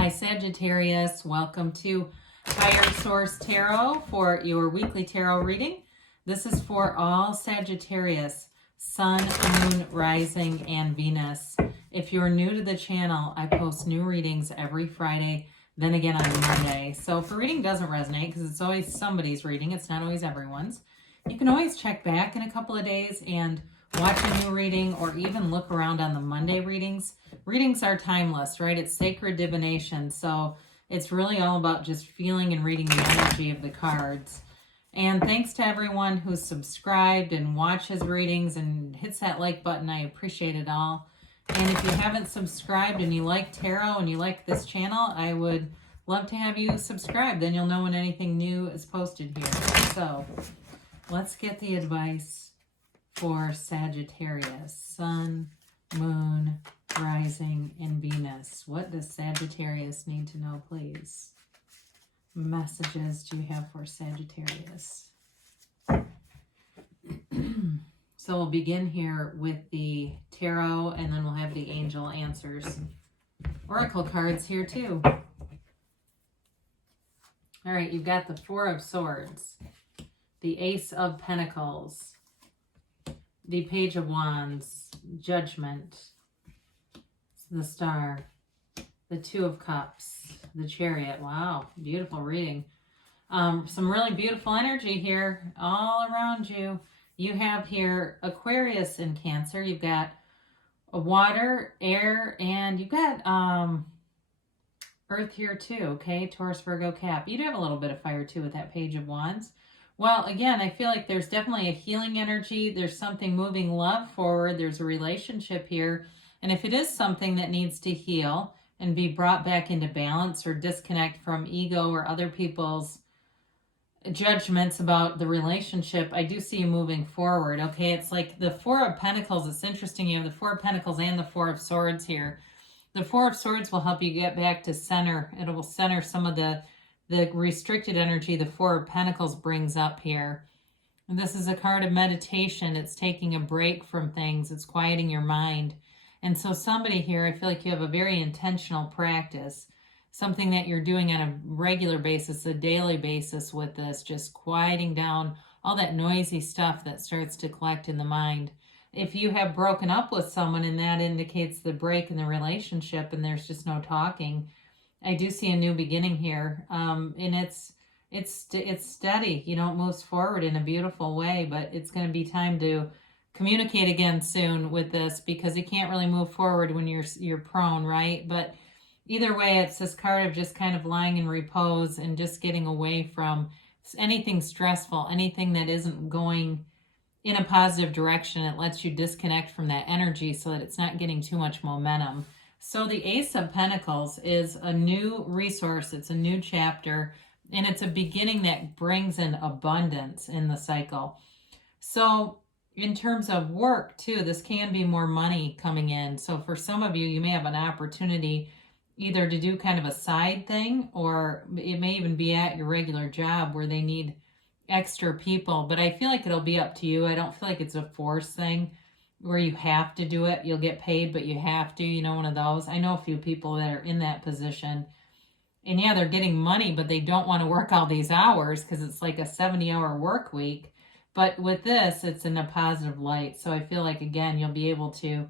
Hi Sagittarius, welcome to Higher Source Tarot for your weekly tarot reading. This is for all Sagittarius, Sun, Moon, Rising, and Venus. If you're new to the channel, I post new readings every Friday, then again on Monday. So if a reading doesn't resonate, because it's always somebody's reading, it's not always everyone's, you can always check back in a couple of days and watch a new reading, or even look around on the Monday readings. Readings are timeless, right? It's sacred divination, so it's really all about just feeling and reading the energy of the cards. And thanks to everyone who's subscribed and watches readings and hits that like button. I appreciate it all. And if you haven't subscribed and you like tarot and you like this channel, I would love to have you subscribe. Then you'll know when anything new is posted here. So let's get the advice for Sagittarius, Sun, Moon, Rising, and Venus. What does Sagittarius need to know, please? Messages do you have for Sagittarius? So we'll begin here with the tarot, and then we'll have the angel answers. Oracle cards here too. All right, you've got the Four of Swords, the Ace of Pentacles, the Page of Wands, Judgment, the Star, the Two of Cups, the Chariot. Wow, beautiful reading. Some really beautiful energy here all around you. You have here Aquarius and Cancer. You've got water, air, and you've got Earth here too, okay? Taurus, Virgo, Cap. You do have a little bit of fire too with that Page of Wands. Well, again, I feel like there's definitely a healing energy. There's something moving love forward. There's a relationship here. And if it is something that needs to heal and be brought back into balance, or disconnect from ego or other people's judgments about the relationship, I do see you moving forward, okay? It's like the Four of Pentacles. It's interesting. You have the Four of Pentacles and the Four of Swords here. The Four of Swords will help you get back to center. It will center some of the restricted energy the Four of Pentacles brings up here. And this is a card of meditation. It's taking a break from things. It's quieting your mind. And so somebody here, I feel like you have a very intentional practice, something that you're doing on a regular basis, a daily basis with this, just quieting down all that noisy stuff that starts to collect in the mind. If you have broken up with someone and that indicates the break in the relationship and there's just no talking, I do see a new beginning here, and it's steady. You know, it moves forward in a beautiful way, but it's going to be time to communicate again soon with this, because you can't really move forward when you're prone, right? But either way, it's this card of just kind of lying in repose and just getting away from anything stressful, anything that isn't going in a positive direction. It lets you disconnect from that energy so that it's not getting too much momentum. So the Ace of Pentacles is a new resource. It's a new chapter, and it's a beginning that brings in abundance in the cycle. So in terms of work too, this can be more money coming in. So for some of you, you may have an opportunity either to do kind of a side thing, or it may even be at your regular job where they need extra people. But I feel like it'll be up to you. I don't feel like it's a force thing where you have to do it. You'll get paid, but you have to, you know, one of those. I know a few people that are in that position, and yeah, they're getting money, but they don't want to work all these hours because it's like a 70-hour work week. But with this, it's in a positive light. So I feel like, again, you'll be able to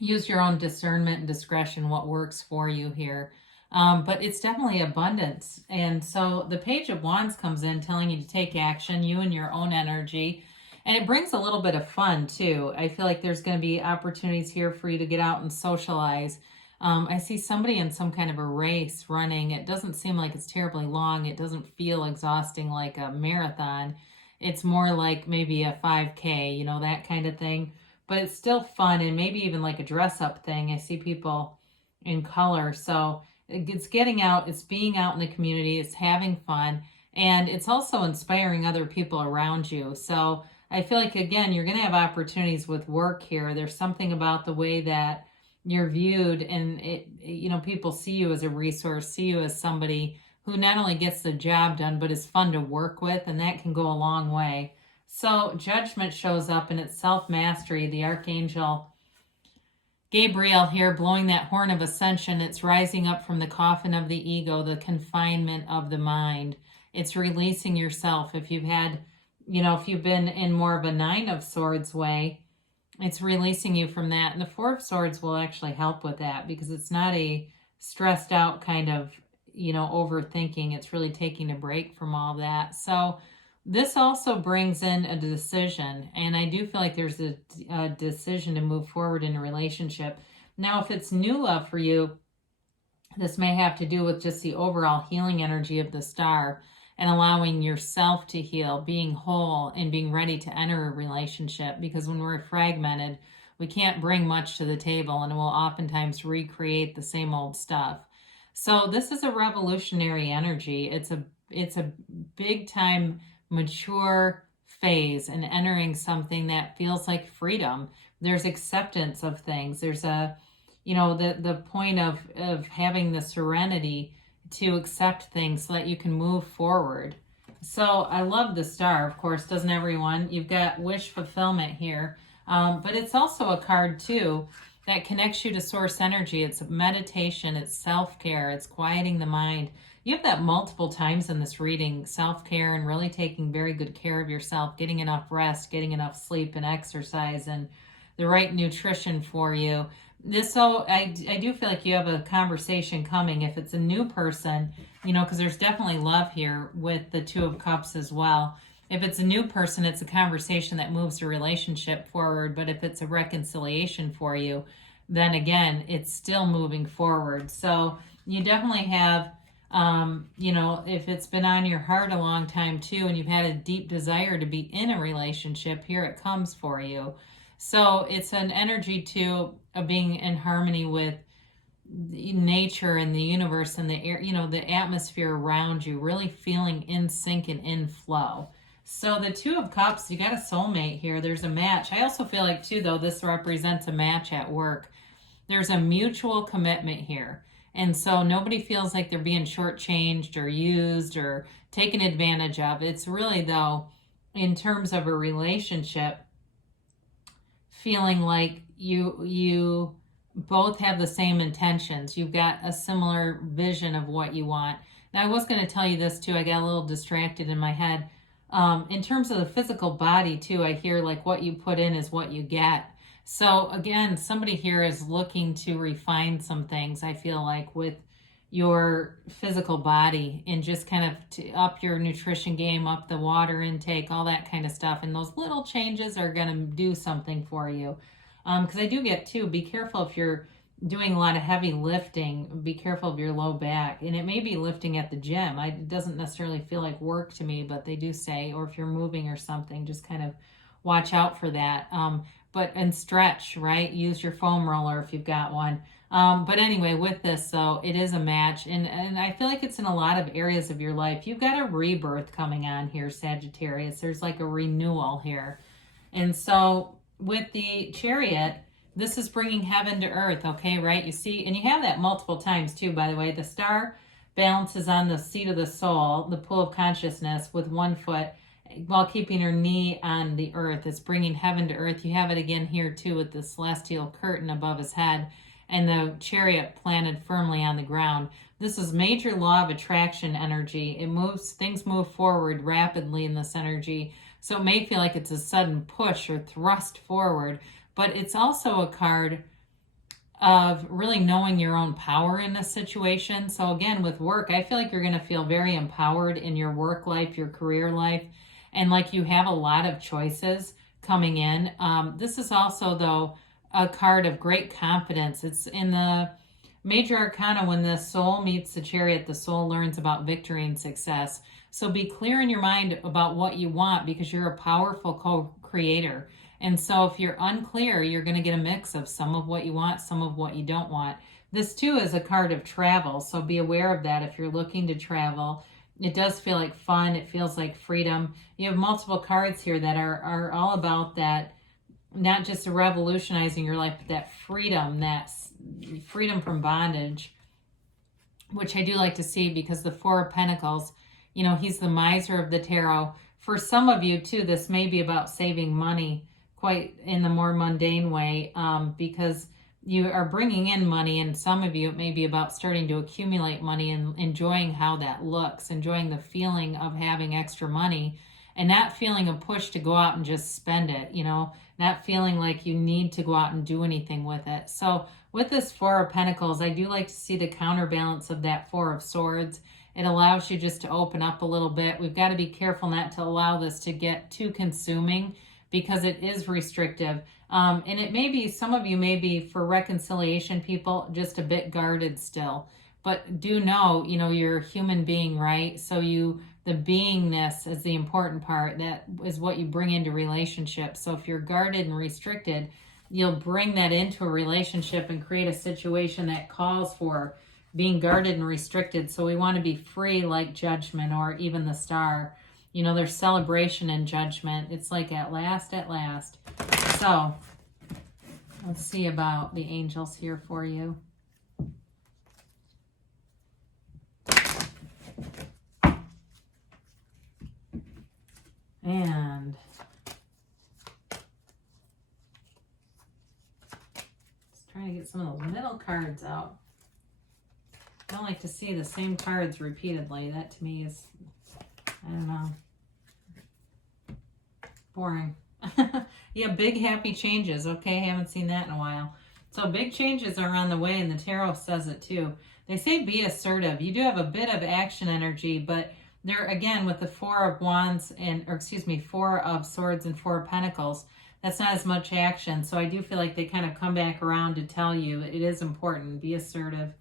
use your own discernment and discretion, what works for you here. But it's definitely abundance. And so the Page of Wands comes in telling you to take action, you and your own energy. And it brings a little bit of fun too. I feel like there's going to be opportunities here for you to get out and socialize. I see somebody in some kind of a race running. It doesn't seem like it's terribly long. It doesn't feel exhausting like a marathon. It's more like maybe a 5K, you know, that kind of thing. But it's still fun, and maybe even like a dress-up thing. I see people in color. So it's getting out. It's being out in the community. It's having fun. And it's also inspiring other people around you. So I feel like, again, you're going to have opportunities with work here. There's something about the way that you're viewed, and it, you know, people see you as a resource, see you as somebody who not only gets the job done, but is fun to work with, and that can go a long way. So Judgment shows up, and it's self-mastery. The Archangel Gabriel here blowing that horn of ascension. It's rising up from the coffin of the ego, the confinement of the mind. It's releasing yourself. If you've had, if you've been in more of a Nine of Swords way, it's releasing you from that. And the Four of Swords will actually help with that because it's not a stressed out kind of, overthinking. It's really taking a break from all that. So this also brings in a decision. And I do feel like there's a decision to move forward in a relationship. Now, if it's new love for you, this may have to do with just the overall healing energy of the star and allowing yourself to heal, being whole, and being ready to enter a relationship. Because when we're fragmented, we can't bring much to the table, and we'll oftentimes recreate the same old stuff. So this is a revolutionary energy. It's a big time mature phase and entering something that feels like freedom. There's acceptance of things. There's the point of having the serenity to accept things so that you can move forward. So I love the star, of course, doesn't everyone? You've got wish fulfillment here. But it's also a card, too, that connects you to source energy. It's meditation, it's self-care, it's quieting the mind. You have that multiple times in this reading, self-care and really taking very good care of yourself, getting enough rest, getting enough sleep and exercise, and the right nutrition for you. I do feel like you have a conversation coming if it's a new person, because there's definitely love here with the Two of Cups as well. If it's a new person, it's a conversation that moves the relationship forward. But if it's a reconciliation for you, then again, it's still moving forward. So you definitely have, if it's been on your heart a long time too, and you've had a deep desire to be in a relationship, here it comes for you. So it's an energy too of being in harmony with nature and the universe and the air, the atmosphere around you, really feeling in sync and in flow. So the Two of Cups, you got a soulmate here. There's a match. I also feel like too, though, this represents a match at work. There's a mutual commitment here. And so nobody feels like they're being shortchanged or used or taken advantage of. It's really, though, in terms of a relationship, feeling like you both have the same intentions. You've got a similar vision of what you want. Now, I was going to tell you this too. I got a little distracted in my head. In terms of the physical body too, I hear like what you put in is what you get. So again, somebody here is looking to refine some things, I feel like, with your physical body and just kind of to up your nutrition game, up the water intake, all that kind of stuff. And those little changes are going to do something for you. Because I do get too, be careful if you're doing a lot of heavy lifting, be careful of your low back. And it may be lifting at the gym. It doesn't necessarily feel like work to me, but they do say, or if you're moving or something, just kind of watch out for that. And stretch, right? Use your foam roller if you've got one. But anyway, with this, though, it is a match. And I feel like it's in a lot of areas of your life. You've got a rebirth coming on here, Sagittarius. There's like a renewal here. And so with the Chariot, this is bringing heaven to earth, okay, right? You see, and you have that multiple times too, by the way. The star balances on the seat of the soul, the pool of consciousness, with one foot while keeping her knee on the earth. It's bringing heaven to earth. You have it again here too with the celestial curtain above his head and the Chariot planted firmly on the ground. This is major law of attraction energy. It moves, things move forward rapidly in this energy. So it may feel like it's a sudden push or thrust forward, but it's also a card of really knowing your own power in a situation. So again, with work, I feel like you're going to feel very empowered in your work life, your career life, and like you have a lot of choices coming in. This is also, though, a card of great confidence. It's in the Major Arcana. When the soul meets the Chariot, the soul learns about victory and success. So be clear in your mind about what you want, because you're a powerful co-creator. And so if you're unclear, you're going to get a mix of some of what you want, some of what you don't want. This too is a card of travel. So be aware of that if you're looking to travel. It does feel like fun. It feels like freedom. You have multiple cards here that are all about that, not just revolutionizing your life, but that freedom from bondage, which I do like to see, because the Four of Pentacles, he's the miser of the tarot. For some of you too, this may be about saving money quite in the more mundane way, because you are bringing in money, and some of you, it may be about starting to accumulate money and enjoying how that looks, enjoying the feeling of having extra money and not feeling a push to go out and just spend it, you know, not feeling like you need to go out and do anything with it. So with this Four of Pentacles, I do like to see the counterbalance of that Four of Swords. It allows you just to open up a little bit. We've got to be careful not to allow this to get too consuming because it is restrictive. And it may be, some of you may be, for reconciliation people, just a bit guarded still. But do know, you know, you're a human being, right? So the beingness is the important part. That is what you bring into relationships. So if you're guarded and restricted, you'll bring that into a relationship and create a situation that calls for being guarded and restricted. So we want to be free, like Judgment or even the Star. You know, there's celebration and Judgment. It's like at last, at last. So let's see about the angels here for you. And just trying to get some of those middle cards out. I don't like to see the same cards repeatedly. That to me is, I don't know, boring. Yeah, big happy changes. Okay, haven't seen that in a while. So big changes are on the way, and the tarot says it too. They say be assertive. You do have a bit of action energy, but there again with the Four of Wands Four of Swords and Four of Pentacles, that's not as much action. So I do feel like they kind of come back around to tell you it is important. Be assertive.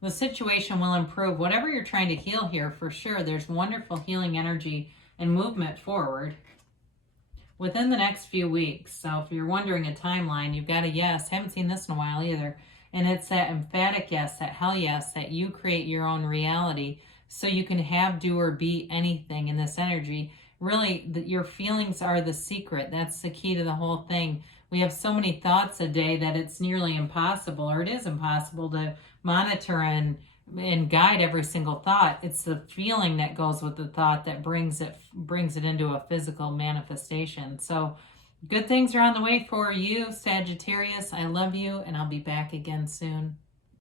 The situation will improve. Whatever you're trying to heal here, for sure, there's wonderful healing energy and movement forward within the next few weeks. So if you're wondering a timeline, you've got a yes. Haven't seen this in a while either. And it's that emphatic yes, that hell yes, that you create your own reality so you can have, do, or be anything in this energy. Really, your feelings are the secret. That's the key to the whole thing. We have so many thoughts a day that it's nearly impossible, or it is impossible to monitor and guide every single thought. It's the feeling that goes with the thought that brings it into a physical manifestation. So good things are on the way for you, Sagittarius. I love you, and I'll be back again soon.